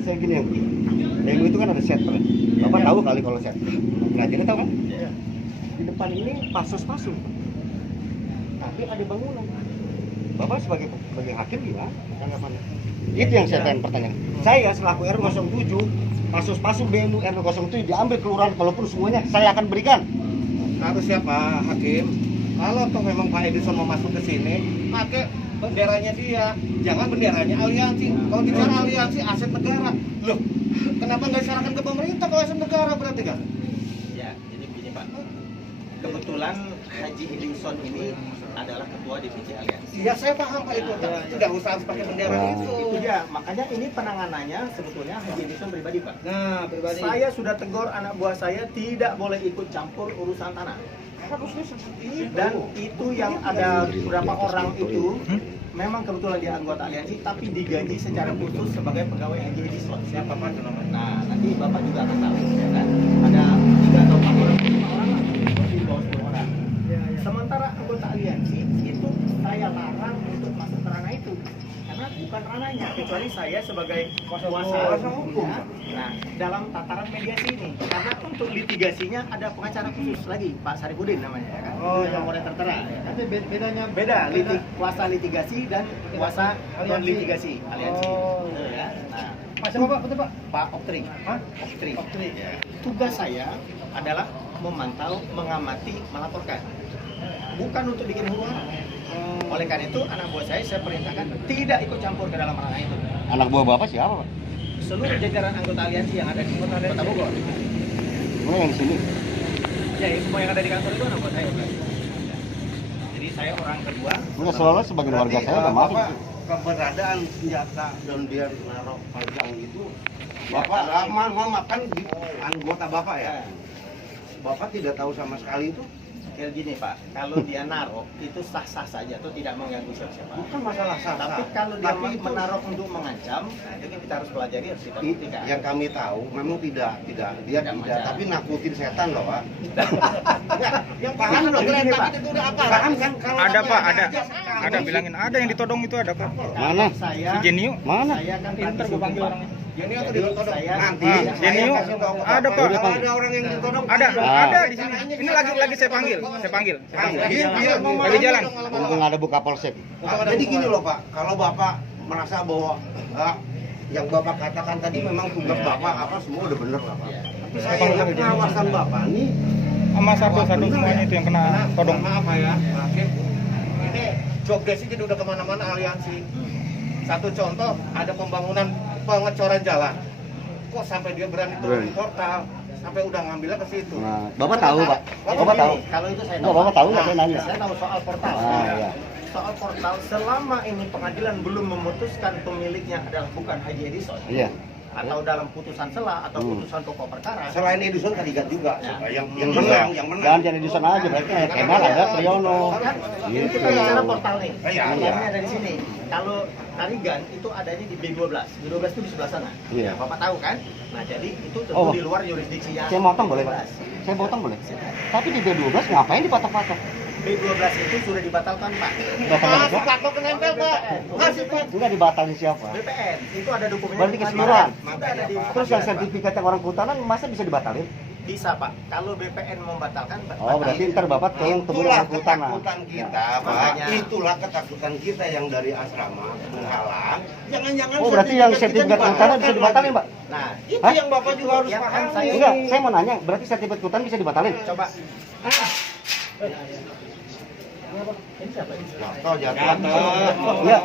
saya gini yang begini. Yang itu kan ada setter. Bapak tahu kali kalau setter. Nah, jadi tahu kan? Iya. Di depan ini pasus-pasu. Tapi ada bangunan. Bapak sebagai hakim gimana? Tanggapannya? Itu yang saya pengen pertanyaan. Saya selaku RW 07, pasus-pasu BMU RW 07 diambil kelurahan, walaupun semuanya saya akan berikan. Harusnya Pak Hakim, kalau toh memang Pak Edison mau masuk ke sini, pakai benderanya dia, jangan benderanya aliansi. Kalau bicara aliansi aset negara, loh, kenapa nggak diserahkan ke pemerintah kalau aset negara berarti kan? Ya, jadi begini Pak. Kebetulan Haji Edison ini adalah ketua divisi aliansi. Iya saya paham Pak itu, tidak usah harus pakai bendera itu. Itu dia, makanya ini penanganannya sebetulnya Haji Edison pribadi Pak. Nah, pribadi. Saya sudah tegur anak buah saya tidak boleh ikut campur urusan tanah. Harusnya seperti itu. Dan itu yang ada beberapa orang itu memang kebetulan dia anggota aliansi tapi digaji secara khusus sebagai pegawai Haji Edison. Siapa Pak itu namanya? Nah, nanti Bapak juga akan tahu ya kan. Ada 3 atau 4 orang, 5 orang lah, di bawah 10 orang. Sementara anggota aliansi itu saya larang untuk masuk ke ranah itu karena bukan ranahnya, kecuali saya sebagai kuasa hukum. Nah, dalam tataran mediasi ini, karena untuk litigasinya ada pengacara khusus lagi, Pak Sarifudin namanya ya kan. Oh, yang ya. boleh tertera. Ya kan? Tapi bedanya Beda kuasa litigasi dan kuasa non litigasi aliansi. Oh. Gitu ya. Nah, Pak siapa Pak? Betul Pak? Pak Oktri. Hah? Oktri. Oktri. Ya. Tugas saya adalah memantau, mengamati, melaporkan. Bukan untuk bikin huru-hara. Oleh karena itu, anak buah saya perintahkan tidak ikut campur ke dalam ranah itu. Anak buah Bapak siapa, Pak? Seluruh jajaran anggota aliansi yang ada di Kota Bogor. Mana yang di sini? Ya, semua yang ada di kantor itu anak buah saya. Pak. Jadi saya orang kedua. Enggak, selalu sebagai warga saya udah masuk. Bapak keberadaan senjata dan dia naruh panjang itu Bapak mau makan di anggota Bapak ya? Bapak tidak tahu sama sekali itu? Kayak gini Pak, kalau dia naruh itu sah-sah saja atau tidak mengganggu siapa-siapa. Bukan masalah sah-sah. Tapi kalau dia Tapi itu menaruh untuk mengancam, itu kita harus pelajari, harus kita buktikan. yang kami tahu memang tidak dia Tidak tidak, masalah. tapi nakutin setan loh Pak. Yang paham loh, Begini, kalian Pak. itu udah apa? Paham kan kalau Ada Bapak Pak, ada. aja sekarang. Ada bilangin ada yang ditodong itu ada Pak. Mana? Saya, Si Genio. Mana? Saya kan Ntar gue panggil orangnya. Jadi aku Jadi ditodong. saya Nanti Ah, saya Genio. kasih tahu ke Ada, Bapak. Pak. Kalau ada orang yang ditodong Ada, Ah. ada di sini. Ini lagi saya panggil. Lagi jalan. Mumpung ada buka polsek. Jadi gini loh Pak, kalau Bapak merasa bahwa yang Bapak katakan tadi memang tugas Bapak apa semua udah bener lah Pak. Tapi saya lihat pengawasan Bapak nih Sama satu semuanya itu yang kena todong. Maaf ya, Pak Hakim. Ini job desk jadi udah kemana-mana aliansi. Satu contoh, ada pembangunan pengecoran jalan. Kok sampai dia berani turun di portal, sampai udah ngambilnya ke situ. Nah, Bapak tahu, Pak? Kalau Bapak tahu? begini, Kalau itu saya Enggak, Bapak tahu nggak, saya Nah, nanya. Saya tahu soal portal. Ah, iya. Soal portal, selama ini pengadilan belum memutuskan pemiliknya adalah bukan Haji Edison, Iya. atau dalam putusan sela atau putusan pokok perkara, selain Edison kandidat juga Ya. yang menang, yang menang. Jangan jadi di sana aja, berarti ada Kemal, ada Triyono. kan ini Gitu. kita bicara portal nih. Iya, Portalnya iya. ada di sini. Kalau Tarigan itu adanya di B12. B12 itu di sebelah sana. Iya. Ya, Bapak tahu kan? Nah, jadi itu tentu Oh. di luar yurisdiksinya. Saya motong boleh, Pak? Saya potong boleh? Tapi di B12 ngapain dipatok-patok? B12 itu sudah dibatalkan, Pak. Batalkan Si patok kenempel Pak. Masih Pak. Enggak dibatalin siapa? BPN itu ada dokumennya. Berarti keseluruhan. Sudah ada di Terus yang sertifikat yang orang kehutanan masa bisa dibatalin? bisa Pak. Kalau BPN membatalkan, Oh, berarti ntar Bapak tolong temui Itulah orang kehutanan. ketakutan kita, Pak. Makanya. Itulah ketakutan kita yang dari asrama menghalang. Jangan-jangan Oh, berarti yang sertifikat kehutanan bisa dibatalin, Pak? Nah, Itu Hah? yang Bapak juga harus Ya, kan pahami. saya- Enggak, saya mau nanya, berarti sertifikat kehutanan bisa dibatalin? coba. Ini siapa ini? Jatuh, jatuh. Iya,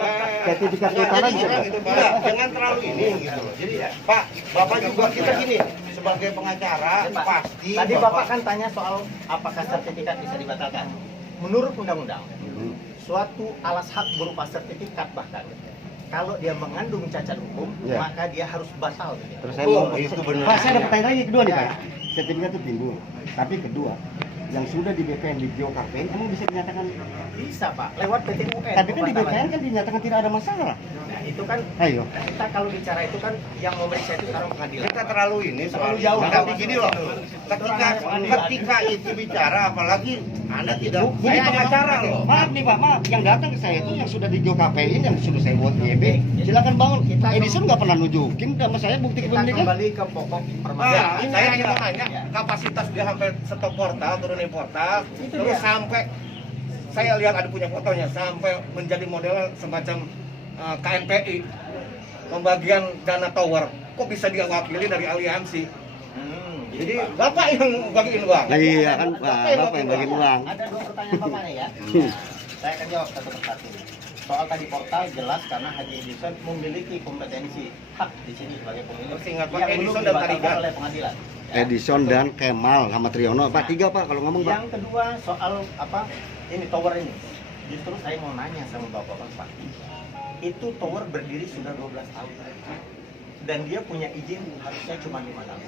sertifikat kehutanan bisa Enggak, dibatalin. enggak, jangan terlalu ini gitu loh. Jadi, Pak, Bapak juga kita gini sebagai pengacara Ya, Pak. pasti Tadi Bapak kan tanya soal apakah sertifikat bisa dibatalkan. Menurut undang-undang, suatu alas hak berupa sertifikat bahkan kalau dia mengandung cacat hukum, Ya. maka dia harus batal. Terus saya Oh, mau itu benar. Pak, saya ada pertanyaan lagi kedua nih, Pak. Sertifikat itu timbul. Tapi kedua, yang sudah di BPN di Geokarpen emang bisa dinyatakan. Bisa Pak, lewat PT UN. Tapi kan di BPN pembatalan. kan dinyatakan tidak ada masalah. Nah, itu kan Ayo. kita kalau bicara itu kan yang memeriksa itu sekarang pengadilan. Kita terlalu ini soal Terlalu jauh. tapi gini loh, ketika itu bicara, apalagi Anda tidak, saya pengacara loh. Maaf nih Pak, maaf. Yang datang ke saya itu yang sudah di GKPI yang sudah saya buat YB. Silakan bangun. Edison nggak pernah nunjukin sama saya bukti Kita kepemilikan. kembali ke pokok permasalahan. Nah, saya hanya mau tanya, kapasitas dia sampai stop portal, turunin portal, Itu terus dia. sampai saya lihat ada punya fotonya, sampai menjadi model semacam KNPI, pembagian dana tower, kok bisa dia wakili dari aliansi? Jadi bapak yang bagiin uang. Nah, iya kan Pak, Bapak yang bagiin uang. Ada dua pertanyaan Bapak nih ya. Saya akan jawab satu persatu. Soal tadi portal jelas karena Haji Edison memiliki kompetensi hak di sini sebagai pemilik Terus ingat, Pak, yang belum Edison dan dibatalkan Tarigan. oleh pengadilan. Ya. Edison dan Kemal sama Triyono. Pak, 3 Pak kalau ngomong Pak. Yang kedua soal apa ini tower ini. Justru saya mau nanya sama Bapak. Itu tower berdiri sudah 12 tahun. Dan dia punya izin harusnya cuma 5 tahun.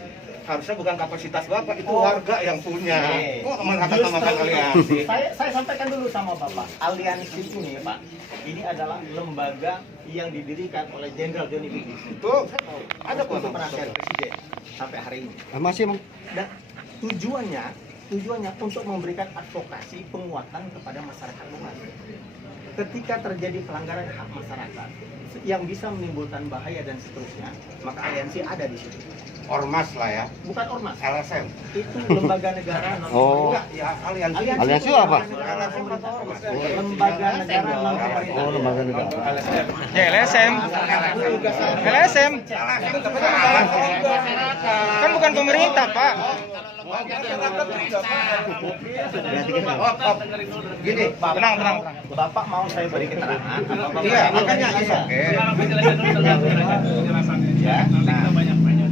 Harusnya bukan kapasitas bapak, itu Oh. warga yang punya. Kok mengatasnamakan Justru aliansi? saya sampaikan dulu sama Bapak. Aliansi ini Pak, ini adalah lembaga yang didirikan oleh Jenderal Johnny Biggs. Itu ada kok Untuk penasihat presiden sampai hari ini. Masih emang Dan tujuannya untuk memberikan advokasi penguatan kepada masyarakat luas. Ketika terjadi pelanggaran hak masyarakat yang bisa menimbulkan bahaya dan seterusnya, maka aliansi ada di situ. Ormas lah ya, Bukan ormas, LSM. itu lembaga negara non Oh. Enggak, ya aliansi. Aliansi itu apa? lembaga negara LSM atau ormas? lembaga negara non pemerintah. Oh, lembaga negara. Ya LSM. LSM. Kan bukan pemerintah, Pak. Gini, Tenang. Bapak mau saya beri keterangan? Apa Bapak iya mau makanya saya? is oke. Ya, nah,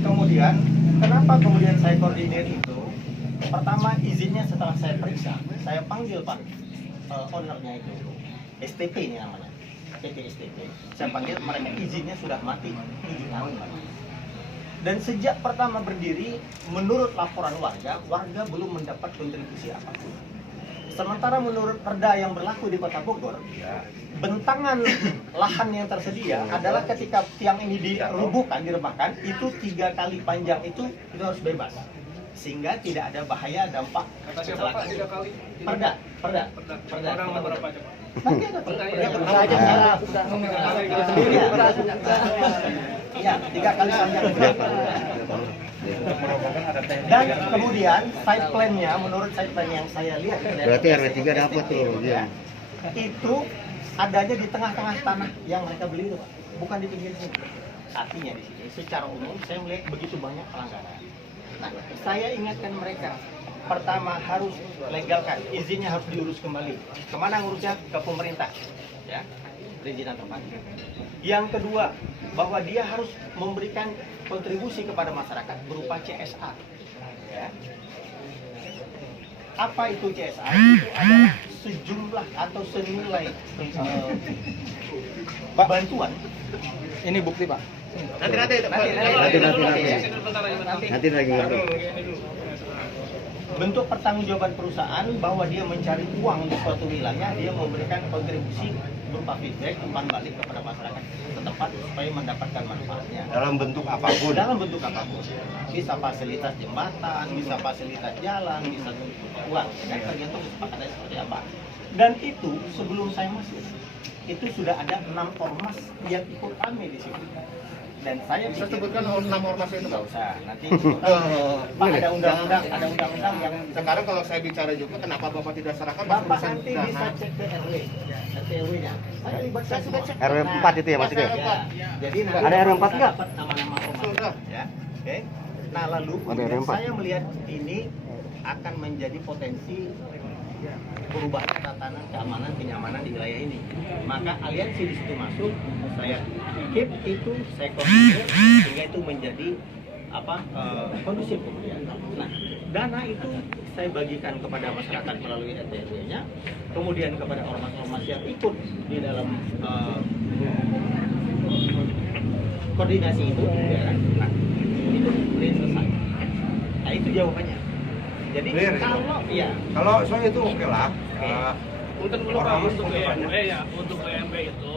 kemudian kenapa kemudian saya koordinir itu? Pertama izinnya setelah saya periksa, saya panggil Pak ownernya itu, STP ini namanya, PT STP. Saya panggil, mereka izinnya sudah mati 7 tahun Pak. Dan sejak pertama berdiri, menurut laporan warga belum mendapat kontribusi apapun. Sementara menurut perda yang berlaku di Kota Bogor, bentangan lahan yang tersedia adalah ketika tiang ini direbahkan, itu 3 kali panjang itu harus bebas, sehingga tidak ada bahaya dampak kecelakaan. Perda. Orang berapa coba? Nanti ada perda. Iya, 3 kali panjang. Dan kemudian side plan-nya, menurut side plan yang saya lihat, Berarti RW3 dapat tuh, iya. itu adanya di tengah-tengah tanah yang mereka beli itu, Pak. Bukan di pinggir sini. Artinya di sini secara umum saya melihat begitu banyak pelanggaran. Nah, saya ingatkan mereka, pertama harus legalkan, izinnya harus diurus kembali. Kemana ngurusnya? Ke pemerintah, ya, perizinan tempat. Yang kedua, bahwa dia harus memberikan kontribusi kepada masyarakat berupa CSA. Ya. Apa itu CSA? Itu adalah sejumlah atau senilai bantuan. Ini bukti, Pak. Nanti Nanti lagi ngobrol. bentuk pertanggungjawaban perusahaan bahwa dia mencari uang di suatu wilayah, dia memberikan kontribusi berupa feedback umpan balik kepada masyarakat setempat supaya mendapatkan manfaatnya. Dalam bentuk apapun. Dalam bentuk apapun, bisa fasilitas jembatan, bisa fasilitas jalan, bisa uang, dan tergantung kesepakatannya seperti apa. Dan itu sebelum saya masuk, itu sudah ada 6 ormas yang ikut kami di situ. Dan saya Bisa pikir, sebutkan 6 ormas itu nggak Pak? usah, nanti Pak, ada undang-undang yang Sekarang kalau saya bicara juga, kenapa Bapak tidak serahkan? Bapak urusan nanti dana. bisa cek ke RW, RW-nya. Saya libatkan sudah semua. cek. RW 4 itu ya maksudnya? Ya. Jadi nanti Ada RW 4 kita nggak? dapat nama-nama ormas. Sudah. Ya. Oke. Nah lalu Ada kemudian RW 4. saya melihat ini akan menjadi potensi perubahan tatanan keamanan kenyamanan di wilayah ini. Maka aliansi di situ masuk, saya keep itu, saya koordinir sehingga itu menjadi kondusif kemudian. Nah, dana itu saya bagikan kepada masyarakat melalui RT/RW-nya, kemudian kepada ormas-ormas yang ikut di dalam koordinasi itu, ya kan? Nah, itu kemudian selesai. Nah, itu jawabannya. Jadi Clear, kalau ya Kalau soal itu oke lah. Untuk Ormas untuk banyak. BMB ya, untuk BMB itu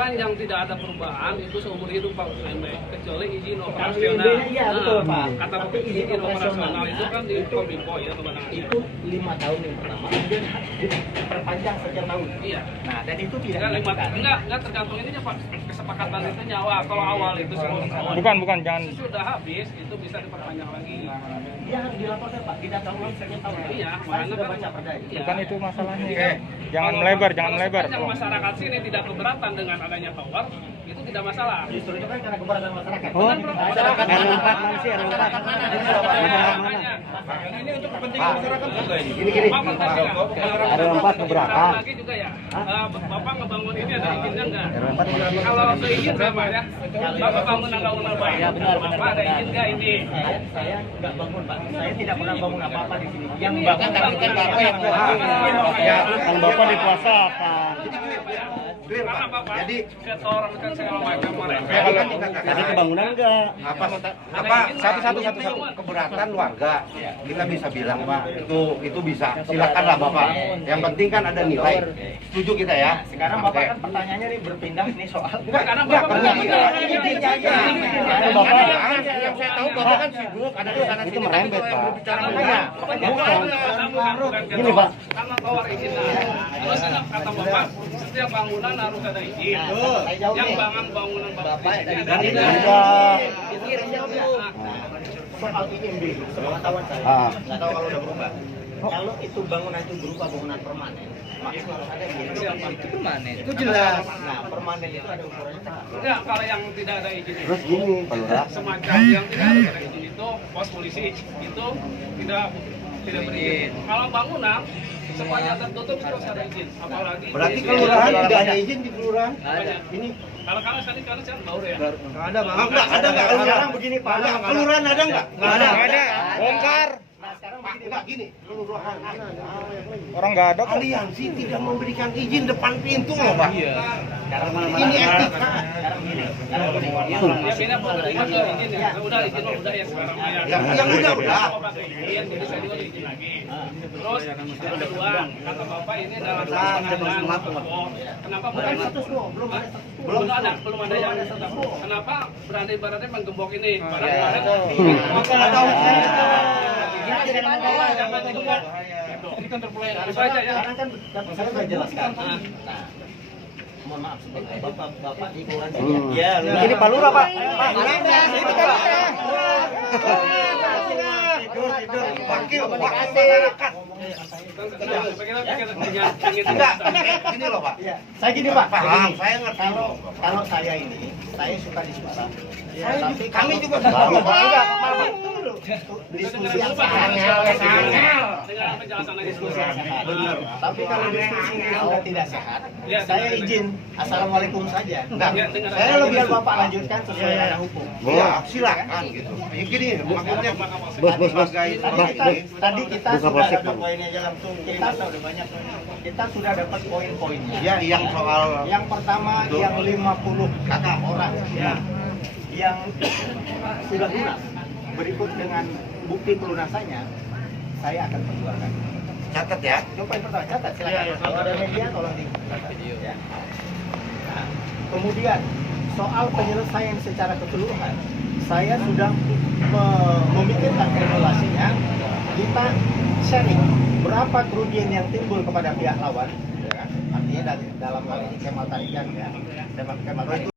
hewan yang tidak ada perubahan itu seumur hidup Pak UMB, kecuali izin Kalau operasional. IMB-nya iya betul Pak. Kata Tapi izin operasional itu kan di Kominfo ya kewenangan. itu 5 tahun yang pertama, kemudian diperpanjang sekian tahun. Iya. Nah, dan itu tidak Enggak, dilakukan. enggak tergantung ininya Pak. Kesepakatan itu nyawa. Kalau awal itu sebelum Bukan, jangan. sudah habis itu bisa diperpanjang lagi. Dia harus dilaporkan Pak, tidak tahu sekian tahun. Iya, Saya makanya sudah kan- baca perda itu. Iya. Bukan itu masalahnya. Jadi, Jangan kalau- melebar, kalau jangan melebar. sepanjang masyarakat sini tidak keberatan dengan adanya tower, itu tidak masalah. Justru itu kan karena keberatan masyarakat. Oh, Masyarakat R4 mana sih, R4? Makanya, Ini untuk kepentingan masyarakat juga ini. Gini. Pak, pertanyaan. Ada empat keberatan. Lagi juga ya. Bapak ngebangun ini ada izinnya enggak? R4 keberatan. Kalau seizin berapa ya? Bapak bangun bangunan baik. Ya, benar. Bapak ada izin nggak ini? Saya nggak bangun Pak. Saya tidak pernah bangun apa-apa di sini. Yang Ini bangun tapi kan Bapak yang Kan Bapak di puasa apa? Clear, Karena Pak. Bapak Jadi setor kan segala macam mereka. kan dikatakan Ada kebangunan enggak? apa satu keberatan warga kita bisa bilang Pak itu bisa silakanlah Bapak, yang penting kan ada nilai, setuju kita ya. Sekarang Bapak Oke. kan pertanyaannya nih berpindah nih soal Enggak, karena Enggak, Bapak enggak, benar. intinya aja. Bapak yang saya tahu Bapak kan sibuk ada di sana itu sini, merembet, tapi Pak. kalau yang berbicara Bukan. Gini, Pak. Karena tawar izin. Terus kata Bapak, setiap bangunan harus ada izin. Saya jawab Yang nih. bangunan Bapak di sini Dan ada ini izin. soal IMB, sepengetahuan saya. Nggak tahu kalau udah berubah. Kalau itu bangunan itu berupa bangunan permanen, maksudnya harus ada izin. Itu permanen. Itu jelas. Nah, permanen itu ada ukurannya. Enggak, kalau yang tidak ada izin itu Terus gini, Pak Lurah. semacam yang tidak ada izin itu pos polisi itu tidak berizin. Kalau bangunan sepanjang tertutup harus ada izin, apalagi berarti kelurahan tidak ada izin di kelurahan. ini kalau sekali sekarang baru ya. Enggak ada enggak Sekarang kelurahan begini, Pak. kelurahan ada enggak? Nggak ada. Bongkar. Nah, sekarang Pak, begini, enggak gini, kelurahan Orang nggak ada kok. aliansi tidak memberikan izin depan pintu loh Pak. sekarang Ini etika. Sekarang gini. Sekarang gini. Ya beda penerima ke izin ya. Udah izin udah ya sekarang ya. Yang udah. Bapak pakai izin, jadi saya juga izin lagi. Terus yang kedua, kata Bapak ini dalam penanganan. Kenapa bukan Status quo, belum ada status quo. belum ada yang kenapa berani-berani menggembok ini? Padahal jangan digembok. Ini kan terpulai. Itu aja ya. Sekarang kan saya sudah jelaskan. Nah, mohon maaf sebentar. Bapak di kelurahan sini. Ya, Ini Pak Lurah, Pak. Pak. itu Pak Wakil masyarakat. Enggak, gini loh Pak. Iya, saya gini Pak. Paham, Begini. saya ngerti. Kalau saya ini, saya suka diskusi. Tapi Kami kalau- juga Pak, enggak, diskusi yang sehat. Dengan penjelasan lagi. Diskusi yang sehat. Benar. Tapi kalau diskusi ini sudah tidak sehat, Ya, saya izin. Assalamualaikum saja. Enggak, Saya biar Bapak lanjutkan sesuai ranah hukum. Ya, silakan gitu. Ya, gini, maksudnya Bos. Tadi kita Buka sudah polsek, dapat Bang. poinnya aja langsung. Kita sudah banyak. Kita sudah dapat poin-poinnya. ya yang soal Yang pertama yang 50 kakak orang yang sudah lunas. Berikut dengan bukti pelunasannya, saya akan perjuangkan. catat ya. Yang poin pertama, catat silakan. Kalau ada media tolong dicatat. Ya. Nah, kemudian soal penyelesaian secara keseluruhan, saya sudah memikirkan formulasinya. Kita sharing berapa kerugian yang timbul kepada pihak lawan, ya kan? Artinya dalam hal ini Kemal tadi kan ya, Kemal tadi